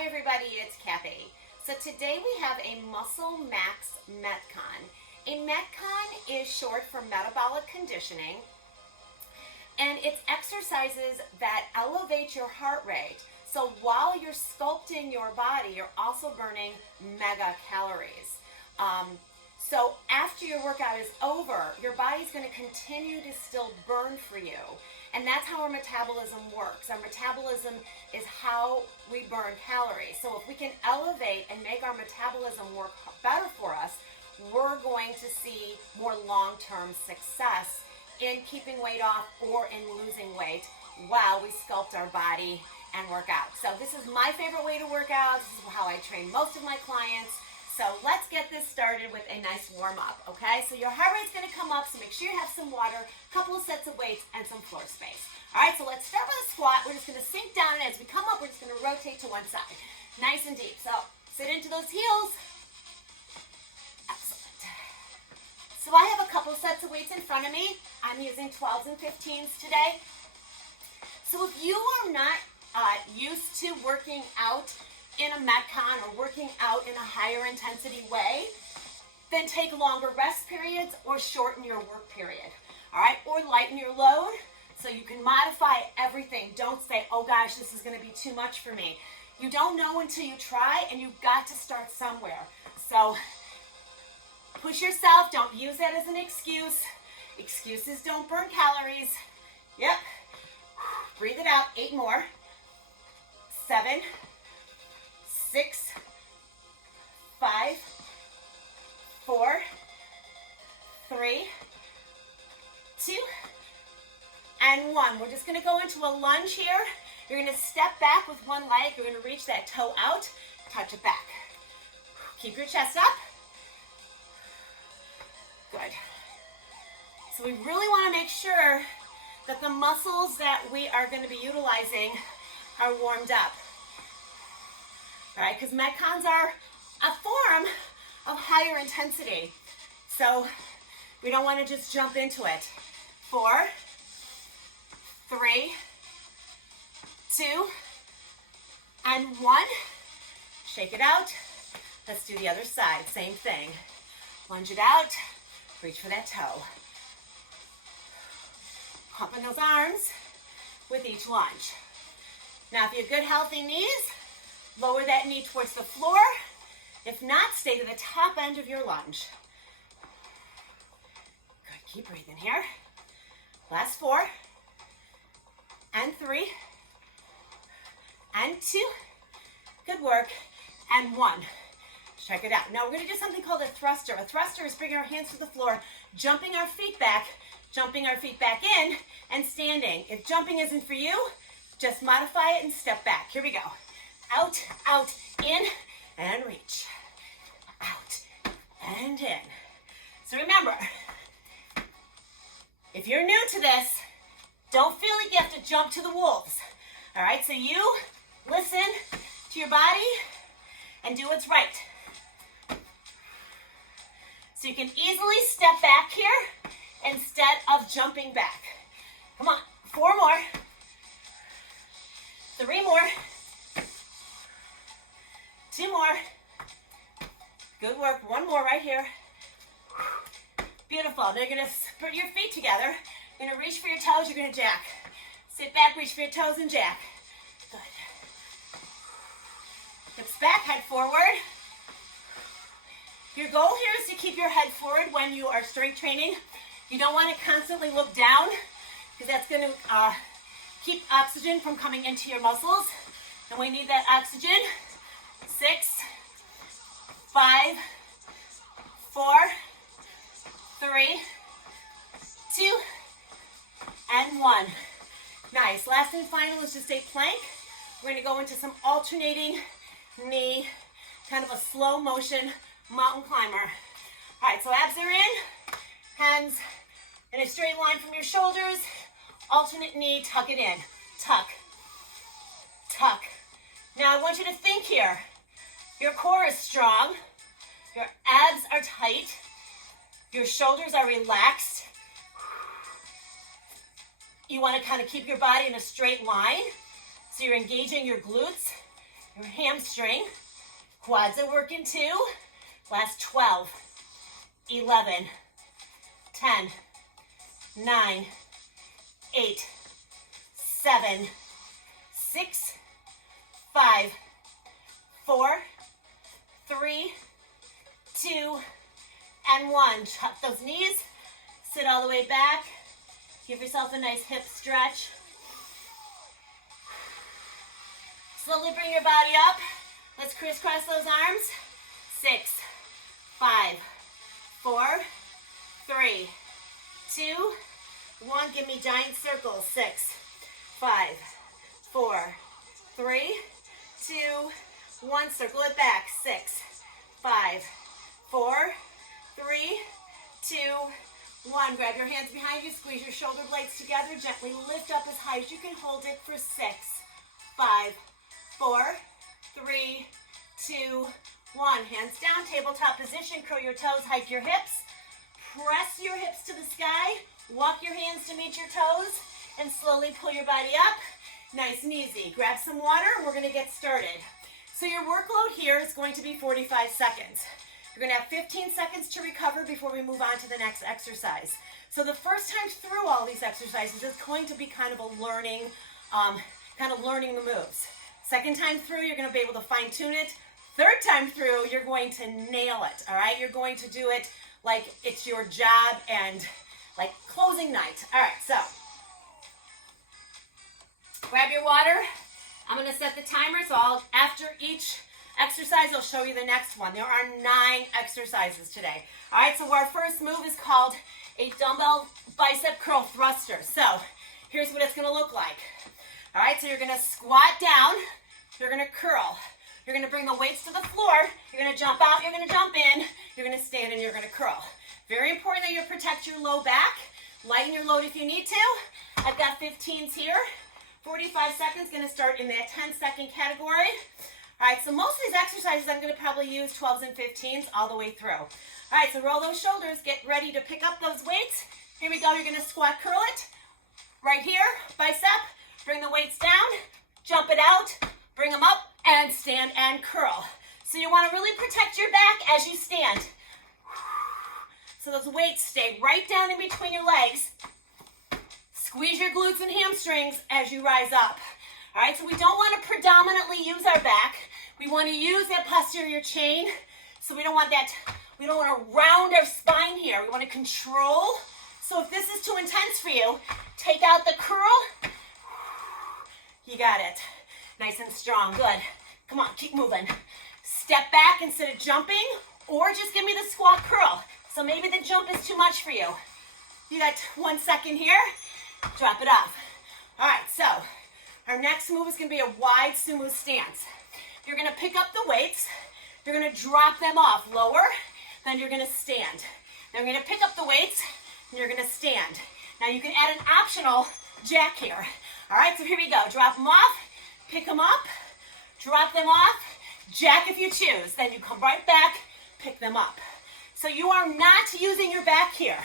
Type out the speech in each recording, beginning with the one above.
Hi everybody, it's Kathy. So today we have a Muscle Max Metcon. A Metcon is short for metabolic conditioning, and it's exercises that elevate your heart rate. So while you're sculpting your body, you're also burning mega calories. So after your workout is over, your body's going to continue to still burn for you. And that's how our metabolism works. Our metabolism is how we burn calories. So if we can elevate and make our metabolism work better for us, we're going to see more long-term success in keeping weight off or in losing weight while we sculpt our body and work out. So this is my favorite way to work out. This is how I train most of my clients. So let's get this started with a nice warm-up, okay? So your heart rate's gonna come up, so make sure you have some water, a couple of sets of weights, and some floor space. All right, so let's start with a squat. We're just gonna sink down, and as we come up, we're just gonna rotate to one side. Nice and deep. So sit into those heels. Excellent. So I have a couple sets of weights in front of me. I'm using 12s and 15s today. So if you are not used to working out in a Metcon or working out in a higher intensity way, then take longer rest periods or shorten your work period, all right? Or lighten your load so you can modify everything. Don't say, oh gosh, this is gonna be too much for me. You don't know until you try, and you've got to start somewhere. So push yourself, don't use that as an excuse. Excuses don't burn calories. Yep, breathe it out, 8 more, 7, 6, 5, 4, 3, 2, and 1. We're just gonna go into a lunge here. You're gonna step back with one leg. You're gonna reach that toe out, touch it back. Keep your chest up. Good. So we really wanna make sure that the muscles that we are gonna be utilizing are warmed up. All right, because Metcons are a form of higher intensity. So we don't want to just jump into it. 4, 3, 2, and 1. Shake it out. Let's do the other side. Same thing. Lunge it out. Reach for that toe. Pumping those arms with each lunge. Now, if you have good, healthy knees, lower that knee towards the floor. If not, stay to the top end of your lunge. Good, keep breathing here. Last 4, and 3, and 2. Good work, and 1. Check it out. Now we're gonna do something called a thruster. A thruster is bringing our hands to the floor, jumping our feet back in, and standing. If jumping isn't for you, just modify it and step back. Here we go. Out, out, in, and reach. Out, and in. So remember, if you're new to this, don't feel like you have to jump to the wolves. All right, so you listen to your body and do what's right. So you can easily step back here instead of jumping back. Come on, 4 more. 3 more. 2 more. Good work. 1 more right here. Beautiful. Now you're going to put your feet together. You're going to reach for your toes. You're going to jack. Sit back, reach for your toes, and jack. Good. Hips back, head forward. Your goal here is to keep your head forward when you are strength training. You don't want to constantly look down, because that's going to keep oxygen from coming into your muscles. And we need that oxygen. 6, 5, 4, 3, 2, and 1. Nice. Last and final is just a plank. We're going to go into some alternating knee, kind of a slow motion mountain climber. All right, so abs are in, hands in a straight line from your shoulders, alternate knee, tuck it in, tuck, tuck. Now I want you to think here. Your core is strong, your abs are tight, your shoulders are relaxed. You want to kind of keep your body in a straight line, so you're engaging your glutes, your hamstring. Quads are working too. Last 12, 11, 10, 9, 8, 7, 6, 5, 4, 3, 2, and 1. Tuck those knees. Sit all the way back. Give yourself a nice hip stretch. Slowly bring your body up. Let's crisscross those arms. 6, 5, 4, 3, 2, 1. Give me giant circles. 6, 5, 4, 3, 2, 1. Circle it back. 6, 5, 4, 3, 2, 1. Grab your hands behind you. Squeeze your shoulder blades together. Gently lift up as high as you can. Hold it for 6, 5, 4, 3, 2, 1. Hands down. Tabletop position. Curl your toes. Hike your hips. Press your hips to the sky. Walk your hands to meet your toes. And slowly pull your body up. Nice and easy. Grab some water and we're going to get started. So your workload here is going to be 45 seconds. You're going to have 15 seconds to recover before we move on to the next exercise. So the first time through all these exercises is going to be kind of a learning, learning the moves. Second time through, you're going to be able to fine tune it. Third time through, you're going to nail it, all right? You're going to do it like it's your job and like closing night. All right, so grab your water. I'm going to set the timer, so after each exercise, I'll show you the next one. There are 9 exercises today. All right, so our first move is called a dumbbell bicep curl thruster. So here's what it's going to look like. All right, so you're going to squat down. You're going to curl. You're going to bring the weights to the floor. You're going to jump out. You're going to jump in. You're going to stand, and you're going to curl. Very important that you protect your low back. Lighten your load if you need to. I've got 15s here. 45 seconds, going to start in that 10-second category. All right, so most of these exercises I'm going to probably use 12s and 15s all the way through. All right, so roll those shoulders. Get ready to pick up those weights. Here we go. You're going to squat curl it. Right here, bicep. Bring the weights down. Jump it out. Bring them up and stand and curl. So you want to really protect your back as you stand. So those weights stay right down in between your legs. Squeeze your glutes and hamstrings as you rise up. All right, so we don't want to predominantly use our back. We want to use that posterior chain. So we don't want to round our spine here. We want to control. So if this is too intense for you, take out the curl. You got it. Nice and strong. Good. Come on, keep moving. Step back instead of jumping, or just give me the squat curl. So maybe the jump is too much for you. You got 1 second here. Drop it off. All right, so our next move is going to be a wide sumo stance. You're going to pick up the weights. You're going to drop them off lower. Then you're going to stand. Then you're going to pick up the weights, and you're going to stand. Now you can add an optional jack here. All right, so here we go. Drop them off. Pick them up. Drop them off. Jack if you choose. Then you come right back. Pick them up. So you are not using your back here.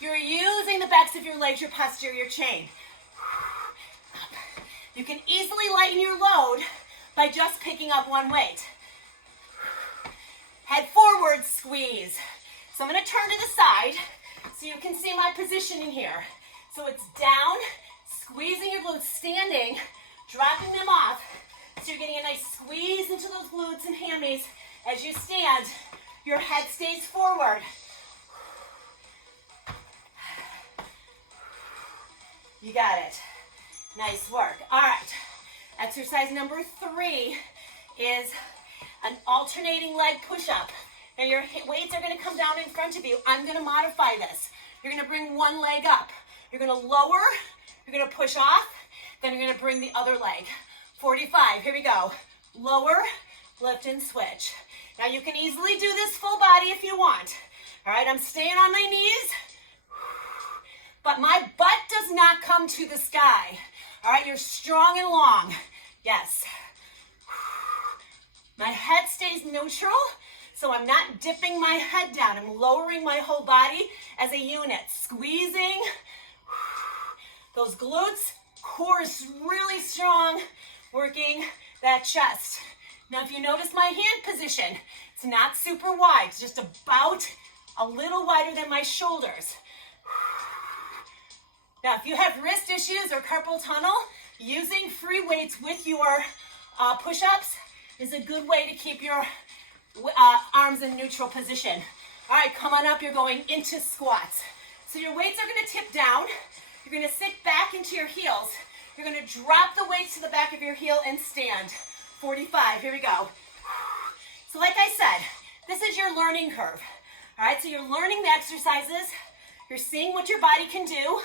You're using the backs of your legs, your posterior chain. You can easily lighten your load by just picking up one weight. Head forward, squeeze. So I'm going to turn to the side so you can see my positioning here. So it's down, squeezing your glutes, standing, dropping them off. So you're getting a nice squeeze into those glutes and hammies as you stand. Your head stays forward. You got it. Nice work. All right. Exercise number 3 is an alternating leg push-up. Now your weights are going to come down in front of you. I'm going to modify this. You're going to bring one leg up. You're going to lower. You're going to push off. Then you're going to bring the other leg. 45. Here we go. Lower, lift, and switch. Now you can easily do this full body if you want. All right, I'm staying on my knees, but my butt does not come to the sky. All right, you're strong and long. Yes. My head stays neutral, so I'm not dipping my head down. I'm lowering my whole body as a unit, squeezing those glutes. Core is really strong, working that chest. Now, if you notice my hand position, it's not super wide. It's just about a little wider than my shoulders. Now, if you have wrist issues or carpal tunnel, using free weights with your push-ups is a good way to keep your arms in neutral position. All right, come on up. You're going into squats. So your weights are going to tip down. You're going to sit back into your heels. You're going to drop the weights to the back of your heel and stand. 45. Here we go. So like I said, this is your learning curve. All right, so you're learning the exercises. You're seeing what your body can do.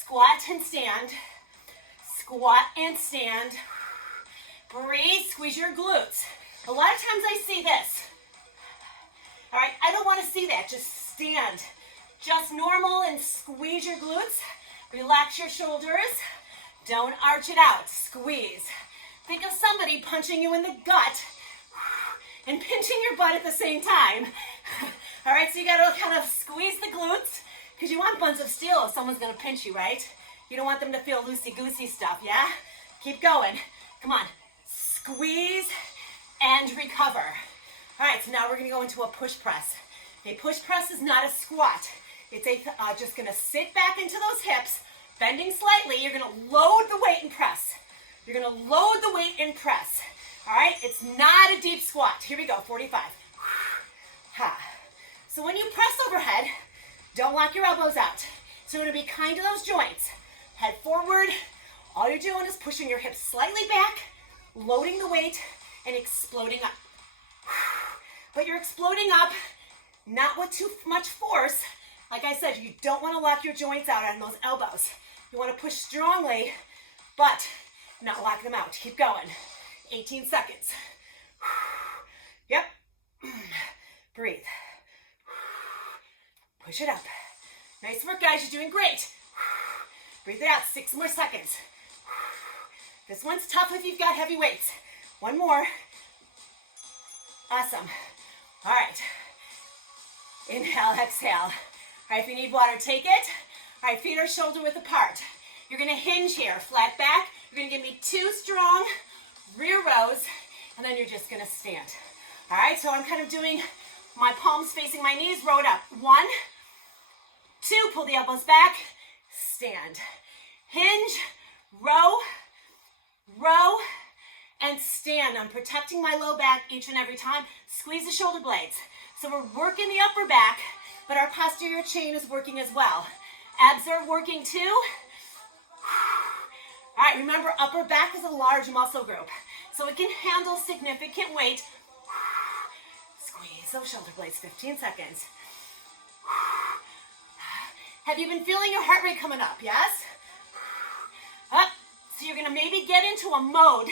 Squat and stand. Squat and stand. Breathe, squeeze your glutes. A lot of times I see this. All right, I don't want to see that. Just stand. Just normal and squeeze your glutes. Relax your shoulders. Don't arch it out. Squeeze. Think of somebody punching you in the gut and pinching your butt at the same time. All right, so you got to kind of squeeze the glutes because you want buns of steel if someone's going to pinch you, right? You don't want them to feel loosey-goosey stuff, yeah? Keep going. Come on. Squeeze and recover. All right, so now we're going to go into a push press. A push press is not a squat. It's just going to sit back into those hips, bending slightly. You're going to load the weight and press. You're going to load the weight and press. All right, it's not a deep squat. Here we go, 45. Ha. So when you press overhead, don't lock your elbows out. So you're going to be kind to those joints. Head forward. All you're doing is pushing your hips slightly back, loading the weight, and exploding up. But you're exploding up, not with too much force. Like I said, you don't want to lock your joints out on those elbows. You want to push strongly, but not lock them out. Keep going. 18 seconds. Yep. Breathe. Push it up. Nice work, guys. You're doing great. Breathe it out. 6 more seconds. This one's tough if you've got heavy weights. One more. Awesome. All right. Inhale, exhale. All right, if you need water, take it. All right, feet are shoulder width apart. You're going to hinge here, flat back. You're going to give me 2 strong rear rows, and then you're just going to stand. All right, so I'm kind of doing my palms facing my knees, rolled up. 1, 2, pull the elbows back, stand. Hinge, row, row, and stand. I'm protecting my low back each and every time. Squeeze the shoulder blades. So we're working the upper back, but our posterior chain is working as well. Abs are working too. All right, remember, upper back is a large muscle group, so it can handle significant weight. Squeeze those shoulder blades, 15 seconds. Have you been feeling your heart rate coming up? Yes? Up. So you're going to maybe get into a mode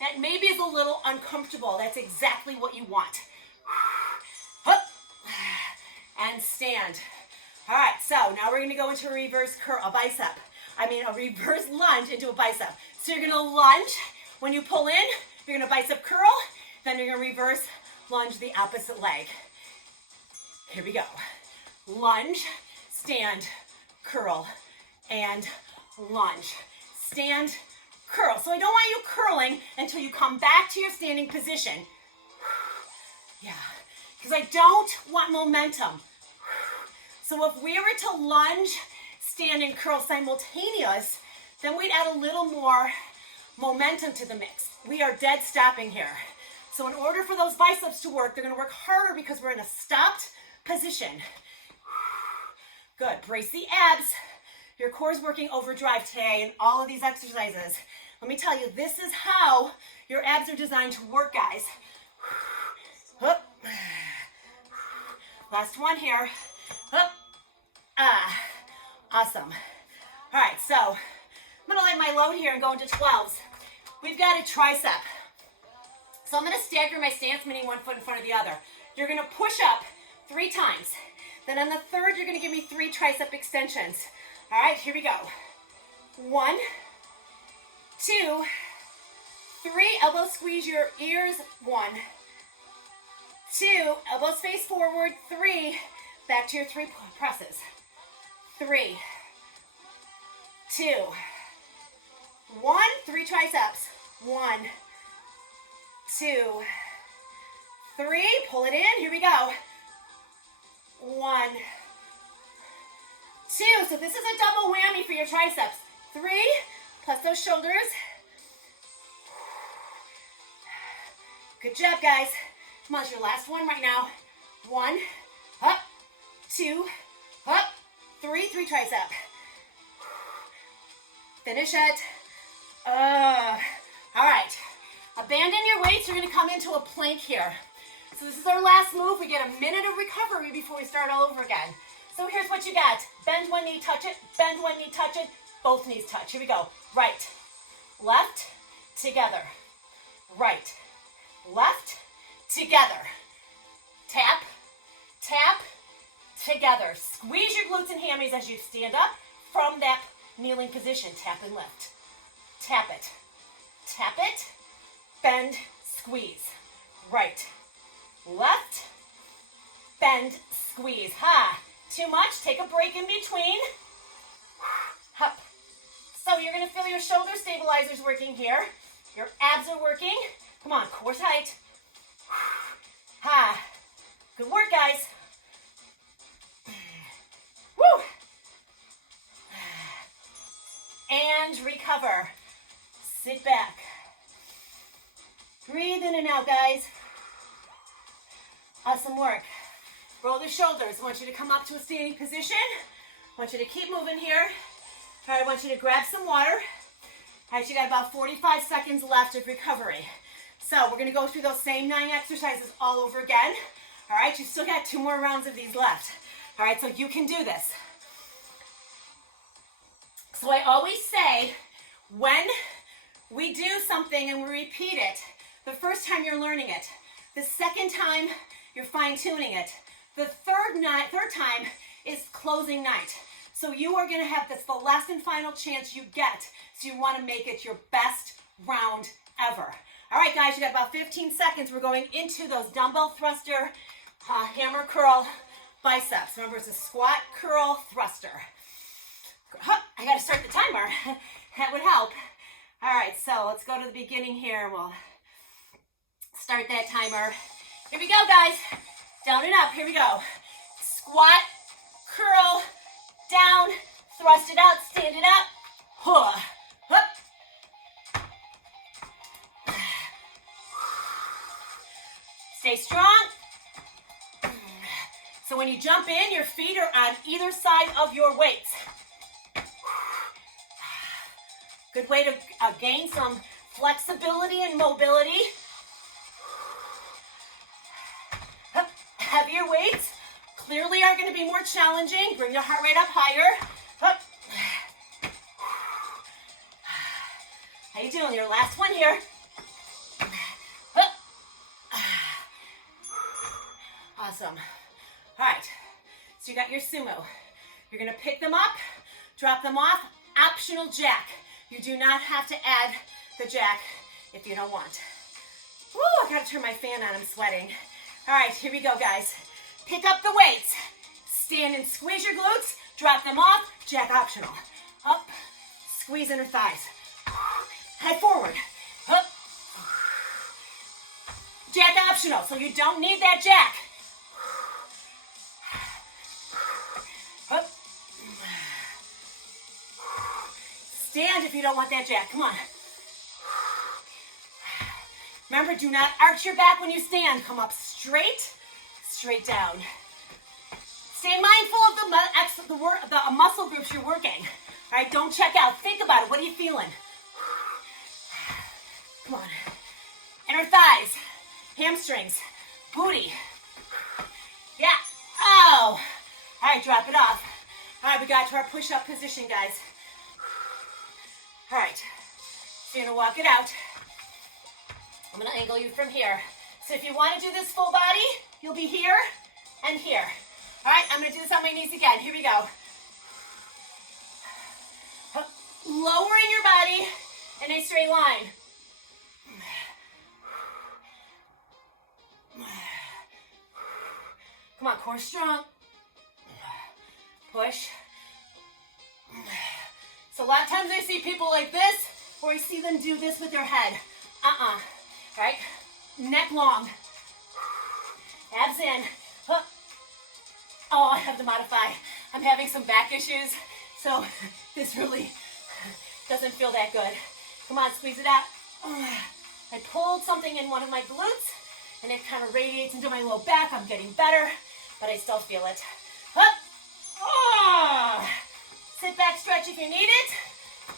that maybe is a little uncomfortable. That's exactly what you want. Up. And stand. All right, so now we're going to go into a reverse curl, a reverse lunge into a bicep. So you're going to lunge. When you pull in, you're going to bicep curl. Then you're going to reverse lunge the opposite leg. Here we go. Lunge, stand, curl, and lunge. Stand, curl. So I don't want you curling until you come back to your standing position. Yeah, because I don't want momentum. So if we were to lunge, stand, and curl simultaneous, then we'd add a little more momentum to the mix. We are dead stopping here. So in order for those biceps to work, they're going to work harder because we're in a stopped position. Good. Brace the abs. Your core is working overdrive today in all of these exercises. Let me tell you, this is how your abs are designed to work, guys. Up. Last one here. Up. Awesome. All right, so I'm going to let my load here and go into 12s. We've got a tricep. So I'm going to stagger my stance, meaning one foot in front of the other. You're going to push up 3 times. Then on the third, you're going to give me 3 tricep extensions. All right, here we go. 1, 2, 3. Elbow squeeze your ears. 1, 2. Elbows face forward. 3. Back to your 3 presses. 3, 2, 1. 3 triceps. 1, 2, 3. Pull it in. Here we go. 1, 2. So this is a double whammy for your triceps. 3, plus those shoulders. Good job, guys. Come on, it's your last one right now. 1, up, 2, up, 3, 3 tricep. Finish it. All right. Abandon your weights. You're going to come into a plank here. So this is our last move. We get a minute of recovery before we start all over again. So here's what you got. Bend one knee, touch it. Bend one knee, touch it. Both knees touch. Here we go. Right, left, together. Right, left, together. Tap, tap, together. Squeeze your glutes and hammies as you stand up from that kneeling position. Tap and lift. Tap it. Tap it. Bend, squeeze. Right, left, bend, squeeze. Too much. Take a break in between. Up. So you're going to feel your shoulder stabilizers working here. Your abs are working. Come on, core tight. Good work, guys. Woo. And recover. Sit back. Breathe in and out, guys. Awesome work. Roll the shoulders. I want you to come up to a standing position. I want you to keep moving here. All right, I want you to grab some water. All right, you got about 45 seconds left of recovery. So we're going to go through those same 9 exercises all over again. All right, you still got 2 more rounds of these left. All right, so you can do this. So I always say, when we do something and we repeat it, the first time you're learning it, the second time you're fine-tuning it, the third time is closing night. So you are going to have this, the last and final chance you get. So you want to make it your best round ever. All right, guys, you got about 15 seconds. We're going into those dumbbell thruster, hammer curl biceps. Remember, it's a squat, curl, thruster. I got to start the timer. That would help. All right, so let's go to the beginning here. We'll start that timer. Here we go, guys. Down and up. Here we go. Squat, curl, down, thrust it out, stand it up. Huh. Up. Stay strong. So when you jump in, your feet are on either side of your weights. Good way to gain some flexibility and mobility. Heavier weights clearly are going to be more challenging. Bring your heart rate up higher. How you doing? Your last one here. Awesome. All right. So you got your sumo. You're going to pick them up, drop them off. Optional jack. You do not have to add the jack if you don't want. Woo, I got to turn my fan on. I'm sweating. All right, here we go, guys. Pick up the weights. Stand and squeeze your glutes. Drop them off. Jack optional. Up. Squeeze inner thighs. Head forward. Up. Jack optional, so you don't need that jack. Up. Stand if you don't want that jack. Come on. Remember, do not arch your back when you stand. Come up straight, straight down. Stay mindful of the muscle groups you're working. All right, don't check out. Think about it. What are you feeling? Come on. Inner thighs, hamstrings, booty. Yeah. Oh. All right, drop it off. All right, we got to our push-up position, guys. All right, so you're gonna walk it out. I'm gonna angle you from here. So if you wanna do this full body, you'll be here and here. All right, I'm gonna do this on my knees again. Here we go. Lowering your body in a straight line. Come on, core strong. Push. So a lot of times I see people like this, or I see them do this with their head. All right? neck long. Abs in. Huh. Oh, I have to modify. I'm having some back issues, so this really doesn't feel that good. Come on, squeeze it out. I pulled something in one of my glutes, and it kind of radiates into my low back. I'm getting better, but I still feel it. Up. Oh. Sit back, stretch if you need it.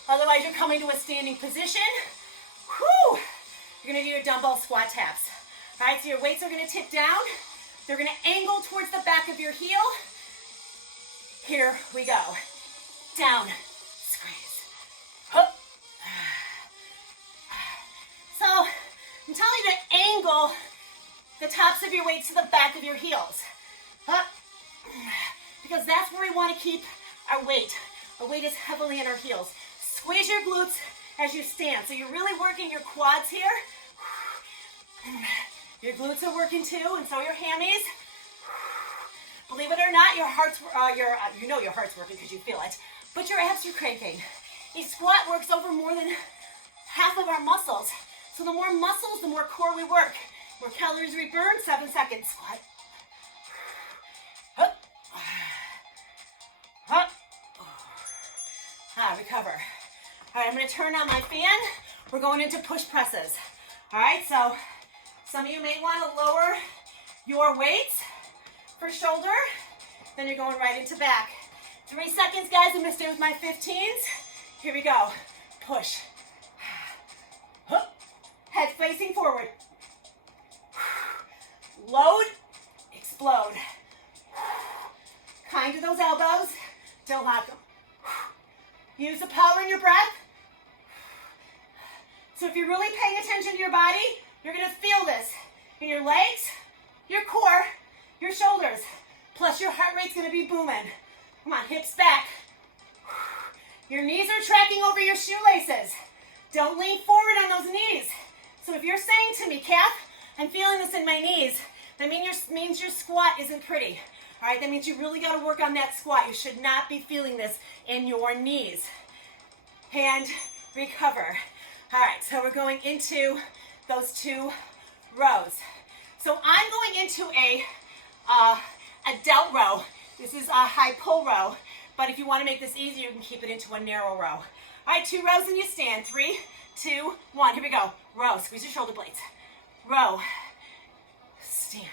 Otherwise, you're coming to a standing position. Whew. You're going to do your dumbbell squat taps. All right, so your weights are going to tip down. They're going to angle towards the back of your heel. Here we go. Down, squeeze. Up. So, I'm telling you to angle the tops of your weights to the back of your heels. Up. Because that's where we want to keep our weight. Our weight is heavily in our heels. Squeeze your glutes as you stand. So you're really working your quads here. Your glutes are working too, and so your hammies. Believe it or not, your heart's, you know your heart's working because you feel it, but your abs are cranking. A squat works over more than half of our muscles. So the more muscles, the more core we work. More calories we burn, 7 seconds. Squat. Up. Up. Recover. All right, I'm going to turn on my fan. We're going into push presses. All right, so some of you may want to lower your weights for shoulder. Then you're going right into back. 3 seconds, guys. I'm going to stay with my 15s. Here we go. Push. Head facing forward. Load, explode. Kind to those elbows. Don't lock them. Use the power in your breath. So if you're really paying attention to your body, you're going to feel this in your legs, your core, your shoulders. Plus your heart rate's going to be booming. Come on, hips back. Your knees are tracking over your shoelaces. Don't lean forward on those knees. So if you're saying to me, Kath, I'm feeling this in my knees, that means your squat isn't pretty. All right, that means you really got to work on that squat. You should not be feeling this in your knees. And recover. All right, so we're going into those 2 rows. So I'm going into a delt row. This is a high pull row, but if you want to make this easier, you can keep it into a narrow row. All right, 2 rows and you stand. 3, 2, 1. Here we go. Row. Squeeze your shoulder blades. Row. Stand.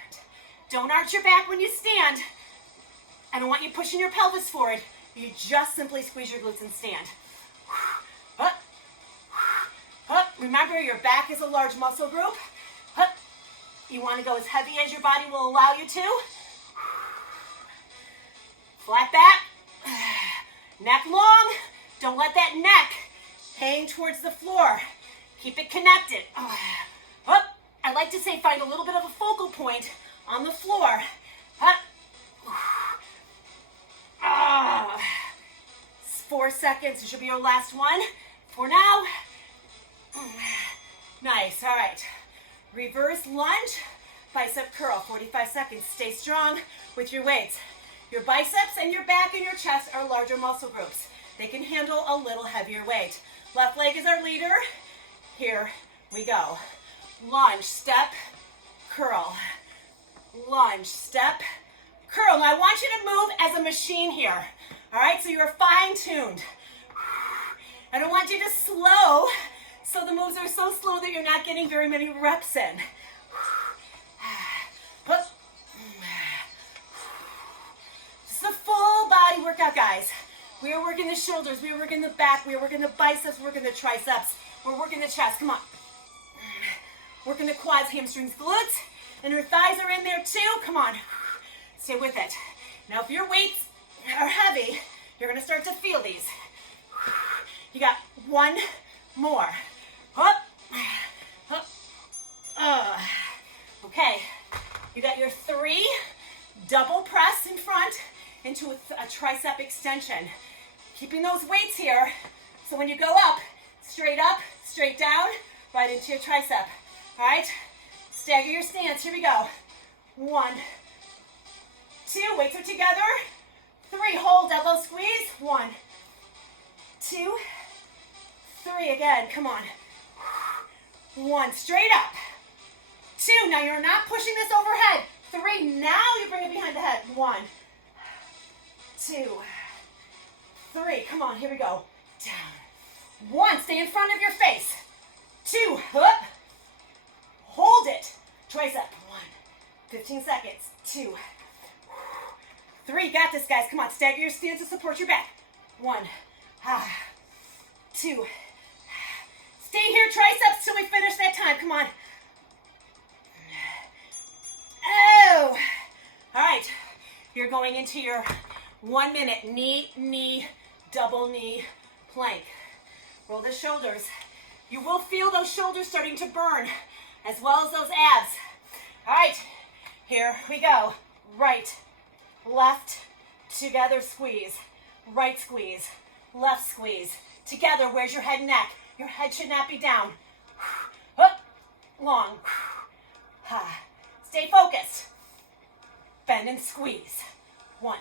Don't arch your back when you stand. I don't want you pushing your pelvis forward. You just simply squeeze your glutes and stand. Up. Up. Remember, your back is a large muscle group. Up. You want to go as heavy as your body will allow you to. Flat back. Neck long. Don't let that neck hang towards the floor. Keep it connected. Up. I like to say find a little bit of a focal point on the floor. Up. 4 seconds. It should be your last one for now. Nice. All right. Reverse lunge, bicep curl. 45 seconds. Stay strong with your weights. Your biceps and your back and your chest are larger muscle groups. They can handle a little heavier weight. Left leg is our leader. Here we go. Lunge, step, curl. Lunge, step, curl. Now I want you to move as a machine here. All right, so you're fine-tuned. I don't want you to slow, so the moves are so slow that you're not getting very many reps in. This is a full body workout, guys. We are working the shoulders, we are working the back, we are working the biceps, we're working the triceps, we're working the chest. Come on. Working the quads, hamstrings, glutes, and your thighs are in there too. Come on. Stay with it. Now, if your weights are heavy, you're going to start to feel these. You got 1 more. Up. Up. Okay. You got your 3 double press in front into a tricep extension. Keeping those weights here, so when you go up, straight down, right into your tricep. All right? Stagger your stance. Here we go. 1, 2. Weights are together. 3. Hold. Elbow squeeze. 1, 2, 3. Again. Come on. 1. Straight up. 2. 2. Now you're not pushing this overhead. 3. Now you bring it behind the head. 1, 2, 3. Come on, here we go. Down. 1, stay in front of your face. 2, up. Hold it. Tricep. 1, 15 seconds. 2, 3. Got this, guys. Come on, stagger your stance to support your back. 1, 2. Stay here, triceps, till we finish that time. Come on. Oh. All right. You're going into your 1 minute knee, double knee plank. Roll the shoulders. You will feel those shoulders starting to burn, as well as those abs. All right. Here we go. Right, left, together squeeze. Right squeeze, left squeeze. Together, where's your head and neck? Your head should not be down. Up, long. Stay focused. Bend and squeeze. 1,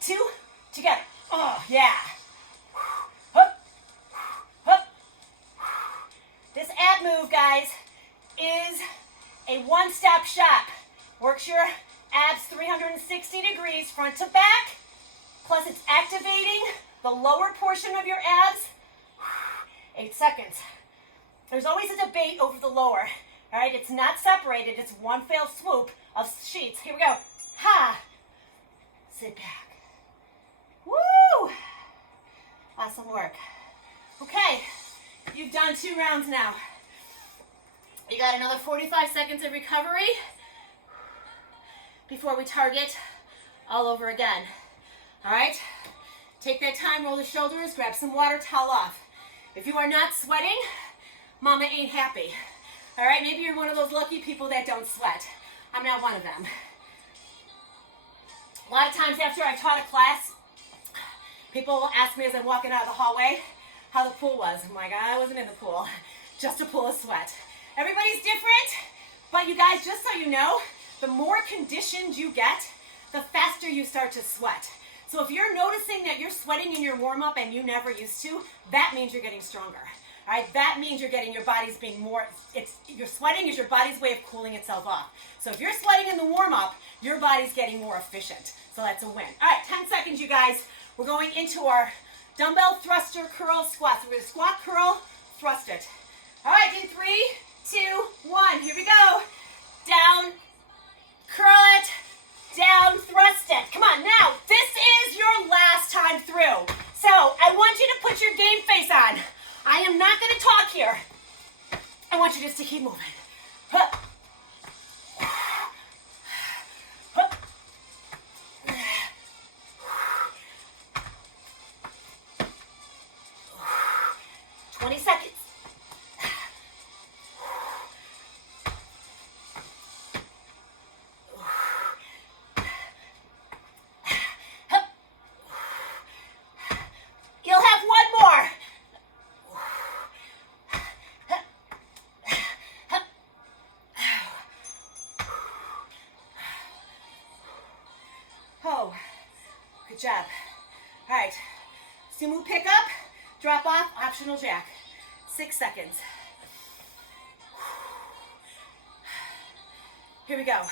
2, together. Oh, yeah. Up, up. This ab move, guys, is a one-stop shop. Works your abs 360 degrees, front to back. Plus, it's activating the lower portion of your abs. 8 seconds. There's always a debate over the lower. All right, it's not separated. It's one fell swoop of sheets. Here we go. Ha. Sit back. Woo. Awesome work. Okay, you've done 2 rounds now. You got another 45 seconds of recovery before we target all over again. All right, take that time, roll the shoulders, grab some water, towel off. If you are not sweating, mama ain't happy. All right, maybe you're one of those lucky people that don't sweat. I'm not one of them. A lot of times after I taught a class, people will ask me as I'm walking out of the hallway how the pool was. I'm like, I wasn't in the pool, just a pool of sweat. Everybody's different, but you guys, just so you know, the more conditioned you get, the faster you start to sweat. So if you're noticing that you're sweating in your warm-up and you never used to, that means you're getting stronger. All right, that means you're getting your body's being more, your sweating is your body's way of cooling itself off. So if you're sweating in the warm-up, your body's getting more efficient. So that's a win. All right, 10 seconds, you guys. We're going into our dumbbell thruster curl squats. We're gonna squat, curl, thrust it. All right, in 3, 2, 1, here we go. Down, curl it, down, thrust it. Come on, now, this is your last time through. So I want you to put your game face on. I am not going to talk here. I want you just to keep moving. Hup. Hup. 20 seconds. You'll have one more. Oh, good job. All right, sumo pick up, drop off, optional jack. 6 seconds. Here we go.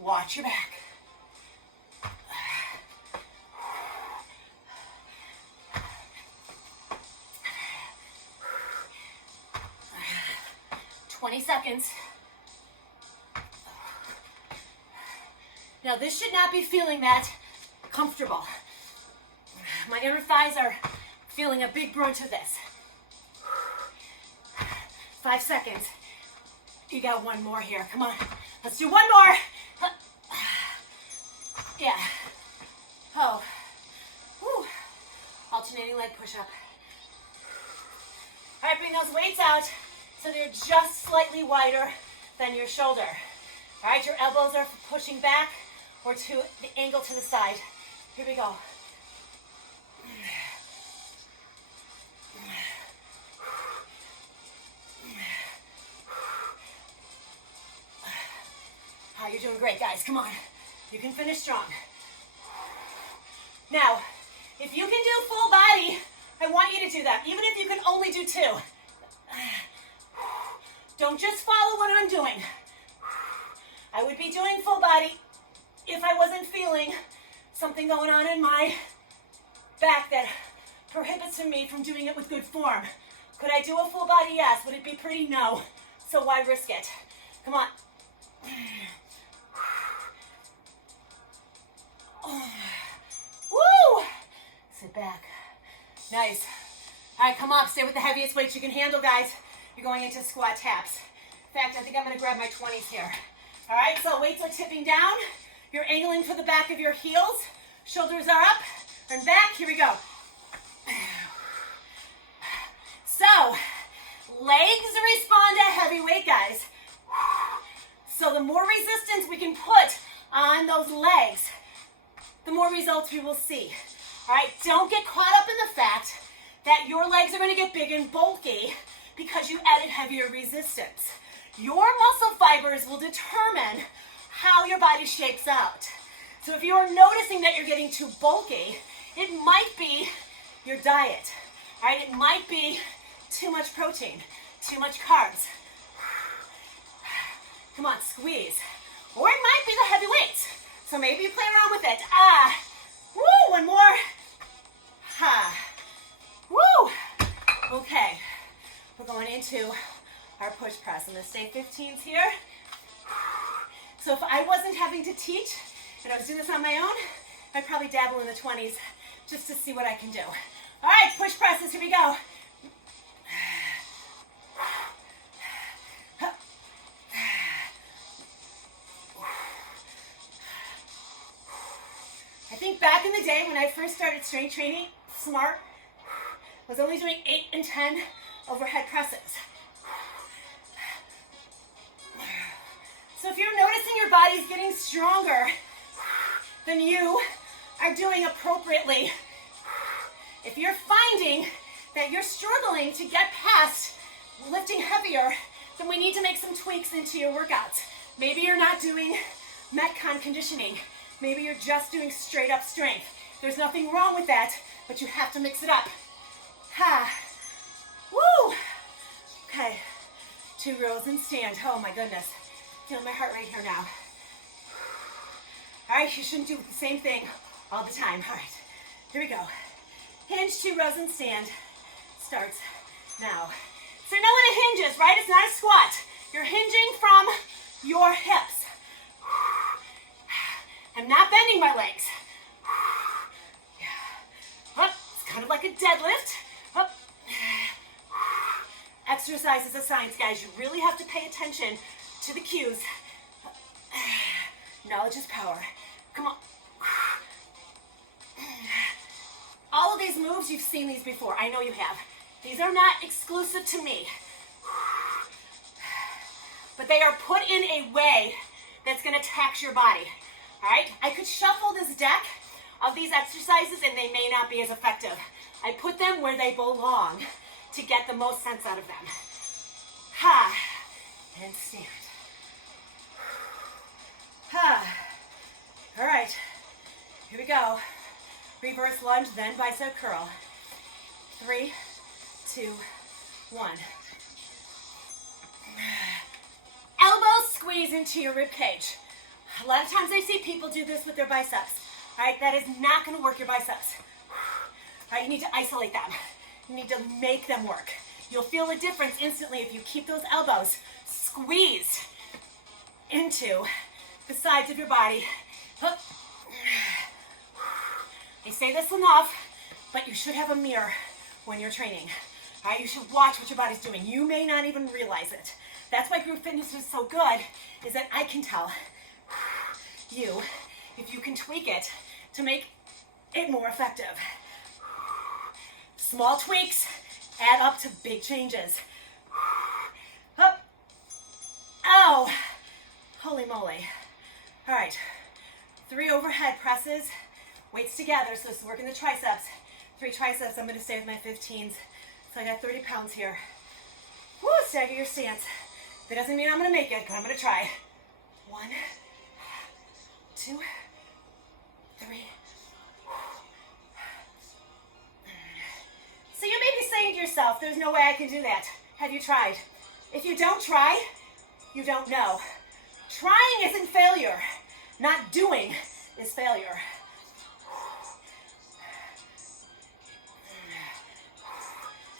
Watch your back. Seconds. Now this should not be feeling that comfortable. My inner thighs are feeling a big brunt of this. 5 seconds. You got one more here. Come on. Let's do one more. Yeah. Oh. Whew. Alternating leg push-up. All right, bring those weights out so they're just slightly wider than your shoulder. All right, your elbows are pushing back or to the angle to the side. Here we go. You're doing great, guys. Come on. You can finish strong. Now, if you can do full body, I want you to do that, even if you can only do 2. Don't just follow what I'm doing. I would be doing full body if I wasn't feeling something going on in my back that prohibits me from doing it with good form. Could I do a full body? Yes. Would it be pretty? No. So why risk it? Come on. Woo! Sit back. Nice. All right, come up. Stay with the heaviest weights you can handle, guys. You're going into squat taps. In fact, I think I'm going to grab my 20s here. All right, so weights are tipping down. You're angling for the back of your heels. Shoulders are up and back. Here we go. So, legs respond to heavy weight, guys. So the more resistance we can put on those legs, the more results we will see. All right, don't get caught up in the fact that your legs are going to get big and bulky because you added heavier resistance. Your muscle fibers will determine how your body shapes out. So if you're noticing that you're getting too bulky, it might be your diet. All right, it might be too much protein, too much carbs. Come on, squeeze. Or it might be the heavy weights. So maybe you play around with it. Woo, one more. Woo. Okay, we're going into our push press. I'm gonna stay 15s here. So if I wasn't having to teach and I was doing this on my own, I'd probably dabble in the 20s just to see what I can do. All right, push presses, here we go. I think back in the day when I first started strength training, smart, was only doing 8 and 10 overhead presses. So if you're noticing your body's getting stronger than you are doing appropriately, if you're finding that you're struggling to get past lifting heavier, then we need to make some tweaks into your workouts. Maybe you're not doing Metcon conditioning. Maybe you're just doing straight up strength. There's nothing wrong with that, but you have to mix it up. Woo! Okay, 2 rows and stand. Oh my goodness. Feel my heart rate here now. All right, you shouldn't do the same thing all the time. All right, here we go. Hinge, 2 rows and stand. Starts now. So know what a hinge is, right? It's not a squat. You're hinging from your hips. I'm not bending my legs. Up. It's kind of like a deadlift. Up. Exercise is a science, guys. You really have to pay attention to the cues. Knowledge is power. Come on. All of these moves, you've seen these before. I know you have. These are not exclusive to me. But they are put in a way that's going to tax your body. All right? I could shuffle this deck of these exercises and they may not be as effective. I put them where they belong to get the most sense out of them. And stand. All right, here we go. Reverse lunge, then bicep curl. 3, 2, 1. Elbows squeeze into your rib cage. A lot of times I see people do this with their biceps. All right, that is not going to work your biceps. All right, you need to isolate them. You need to make them work. You'll feel a difference instantly if you keep those elbows squeezed into the sides of your body. I say this enough, but you should have a mirror when you're training. All right, you should watch what your body's doing. You may not even realize it. That's why group fitness is so good, is that I can tell you if you can tweak it to make it more effective. Small tweaks add up to big changes. Up. Oh, holy moly. All right, 3 overhead presses, weights together, so it's working the triceps. 3 triceps, I'm gonna stay with my 15s. So I got 30 pounds here. Woo, stagger your stance. That doesn't mean I'm gonna make it, but I'm gonna try. 1, 2, 3. So you may be saying to yourself, there's no way I can do that. Have you tried? If you don't try, you don't know. Trying isn't failure. Not doing is failure.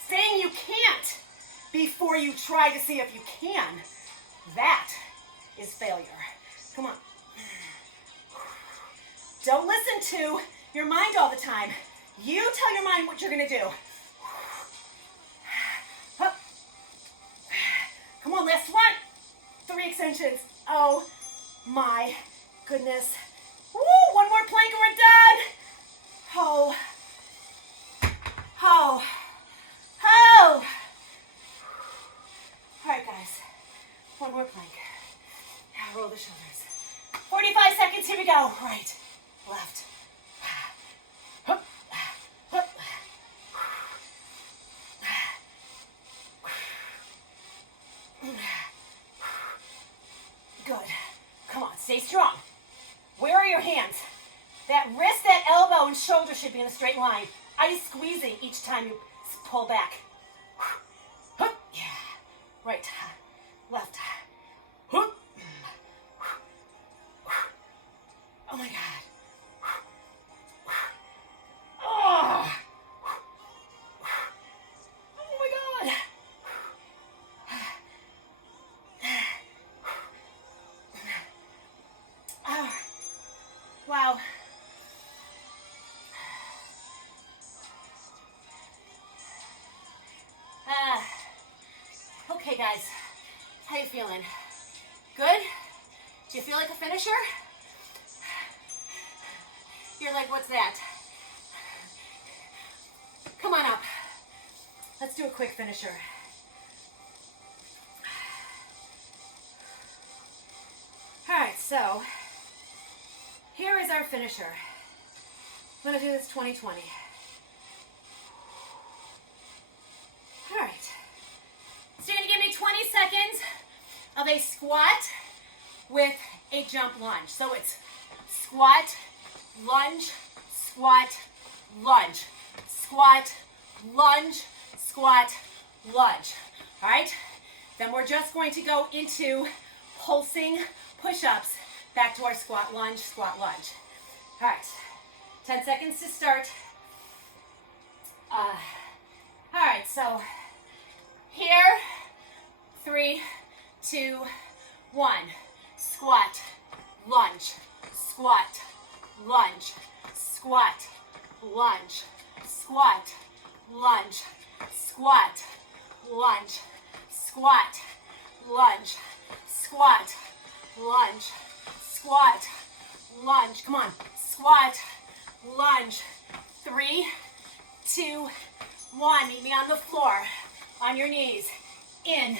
Saying you can't before you try to see if you can, that is failure. Come on. Don't listen to your mind all the time. You tell your mind what you're going to do. Come on, last one. 3 extensions. Oh my goodness. Woo, one more plank and we're done. Oh. Oh. Oh. All right, guys. One more plank. Now roll the shoulders. 45 seconds. Here we go. Right, left. Good. Come on, stay strong. Where are your hands? That wrist, that elbow, and shoulder should be in a straight line. Are you squeezing each time you pull back? Yeah. Right. Left. Oh my God. Oh. Oh my God. Oh. Wow. Okay, guys. How you feeling? Good? Do you feel like a finisher? You're like, what's that? Come on up. Let's do a quick finisher. All right, so here is our finisher. I'm going to do this 20-20. All right. So you're going to give me 20 seconds of a squat with a jump lunge. So it's squat, lunge, squat, lunge, squat, lunge, squat, lunge. All right? Then we're just going to go into pulsing push-ups back to our squat, lunge, lunge. All right. 10 seconds to start. All right, so here, 3, 2, 1. Squat, lunge, squat, lunge, squat, lunge, squat, lunge, squat, lunge, squat, lunge, squat, lunge, squat, lunge. Come on. Squat, lunge. 3, 2, 1. Meet me on the floor. On your knees. In,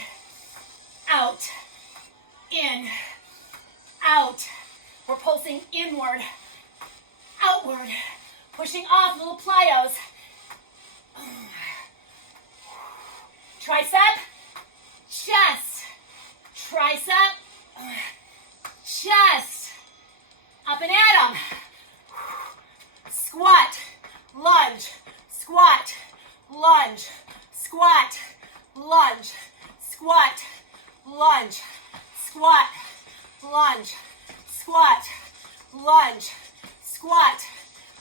out, in, out. We're pulsing inward, outward. Pushing off little plyos. Tricep, chest, tricep, chest. Up and at 'em. Squat, lunge, squat, lunge, squat, lunge, squat, lunge, squat, lunge, squat, lunge, squat,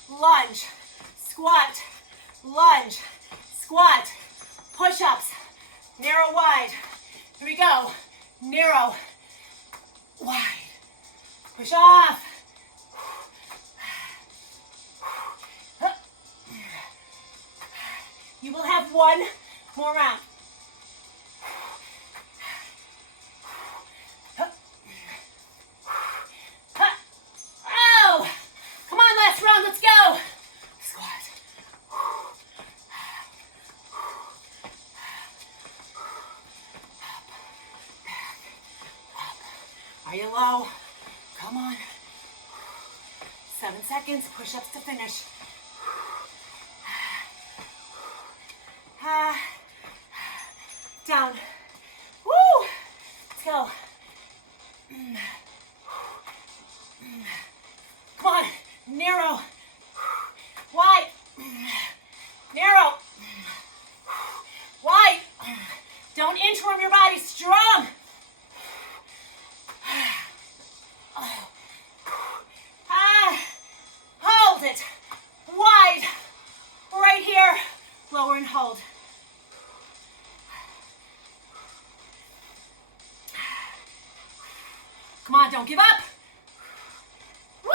lunge, squat, lunge, squat. Push-ups, narrow, wide. Here we go. Narrow, wide. Push off. You will have one more round. Oh! Come on, last round, let's go. Squat. Are you low? Come on. 7 seconds, push-ups to finish. Down. Woo! Let's go. narrow, wide, narrow, wide. Don't inchworm your body, strong. Hold it, wide, right here, lower and hold. Come on, don't give up. Woo!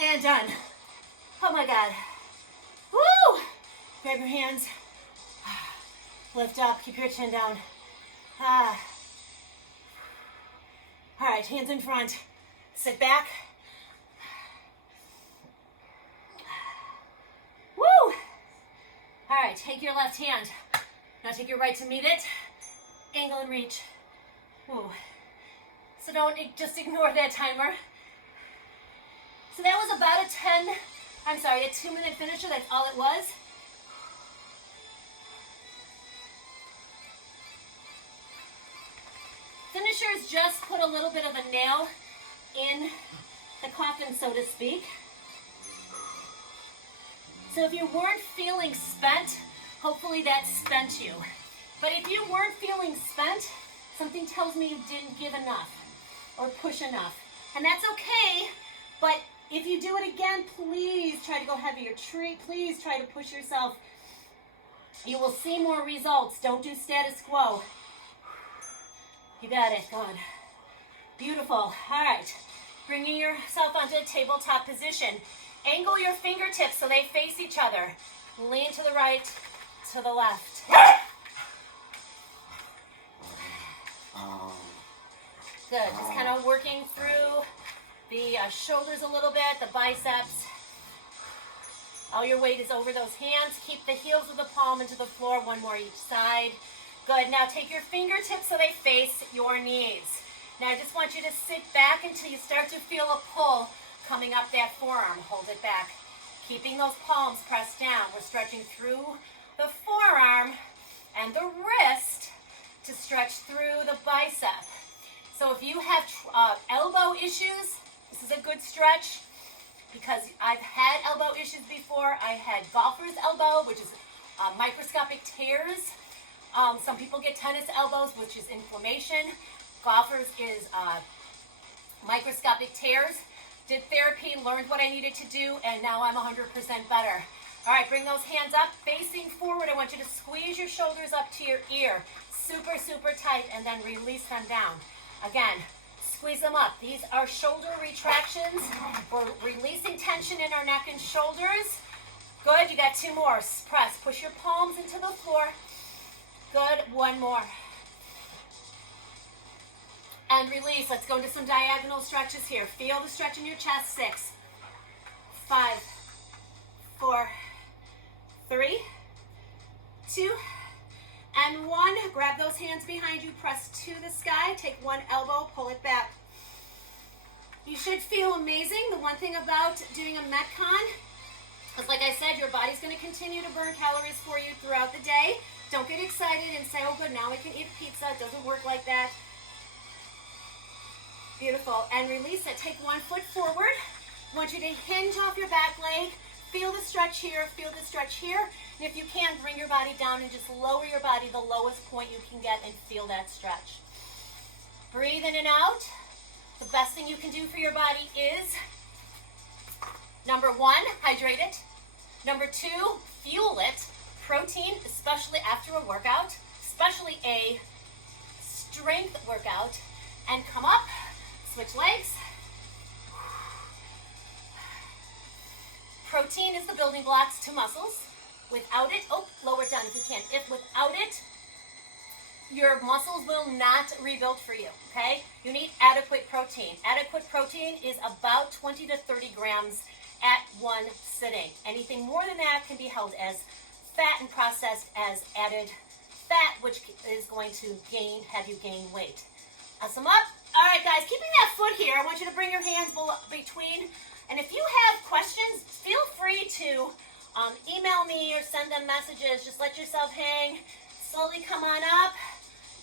And done. Oh my God. Woo! Grab your hands. Lift up, keep your chin down. All right, hands in front. Sit back. Woo! All right, take your left hand. Now take your right to meet it. Angle and reach. Woo. So don't just ignore that timer. So that was about a 2-minute finisher. That's all it was. Finishers just put a little bit of a nail in the coffin, so to speak. So if you weren't feeling spent, hopefully that spent you. But if you weren't feeling spent, something tells me you didn't give enough or push enough. And that's okay, but if you do it again, please try to go heavier. Please try to push yourself. You will see more results. Don't do status quo. You got it. Good. Beautiful. All right. Bringing yourself onto a tabletop position. Angle your fingertips so they face each other. Lean to the right, to the left. Good. Just kind of working through the shoulders a little bit, the biceps. All your weight is over those hands. Keep the heels of the palm into the floor, one more each side. Good. Now take your fingertips so they face your knees. Now I just want you to sit back until you start to feel a pull coming up that forearm. Hold it back. Keeping those palms pressed down. We're stretching through the forearm and the wrist to stretch through the bicep. So if you have elbow issues, this is a good stretch because I've had elbow issues before. I had golfer's elbow, which is microscopic tears. Some people get tennis elbows, which is inflammation. Golfers is microscopic tears. Did therapy, learned what I needed to do, and now I'm 100% better. All right, bring those hands up, facing forward. I want you to squeeze your shoulders up to your ear. Super, super tight, and then release them down. Again, squeeze them up. These are shoulder retractions. We're releasing tension in our neck and shoulders. Good, you got 2 more. Press, push your palms into the floor. Good, 1 more. And release. Let's go into some diagonal stretches here. Feel the stretch in your chest. 6, 5, 4, 3, 2, and 1. Grab those hands behind you. Press to the sky. Take one elbow. Pull it back. You should feel amazing. The one thing about doing a Metcon is, like I said, your body's going to continue to burn calories for you throughout the day. Don't get excited and say, oh, good, now we can eat pizza. It doesn't work like that. Beautiful. And release it. Take 1 foot forward. I want you to hinge off your back leg. Feel the stretch here. Feel the stretch here. And if you can, bring your body down and just lower your body the lowest point you can get and feel that stretch. Breathe in and out. The best thing you can do for your body is, number 1, hydrate it. Number 2, fuel it. Protein, especially after a workout, especially a strength workout. And come up. Switch legs. Protein is the building blocks to muscles. Without it, lower it down if you can. If without it, your muscles will not rebuild for you, okay? You need adequate protein. Adequate protein is about 20 to 30 grams at one sitting. Anything more than that can be held as fat and processed as added fat, which is going to have you gain weight. Awesome up. All right, guys, keeping that foot here, I want you to bring your hands between. And if you have questions, feel free to email me or send them messages. Just let yourself hang. Slowly come on up.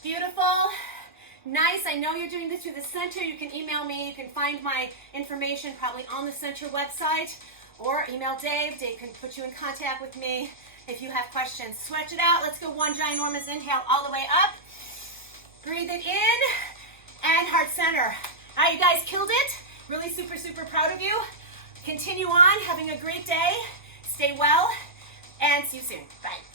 Beautiful. Nice. I know you're doing this through the center. You can email me. You can find my information probably on the center website, or email Dave. Dave can put you in contact with me if you have questions. Stretch it out. Let's go one ginormous inhale all the way up. Breathe it in and heart center. All right, you guys killed it. Really super, super proud of you. Continue on having a great day. Stay well and see you soon. Bye.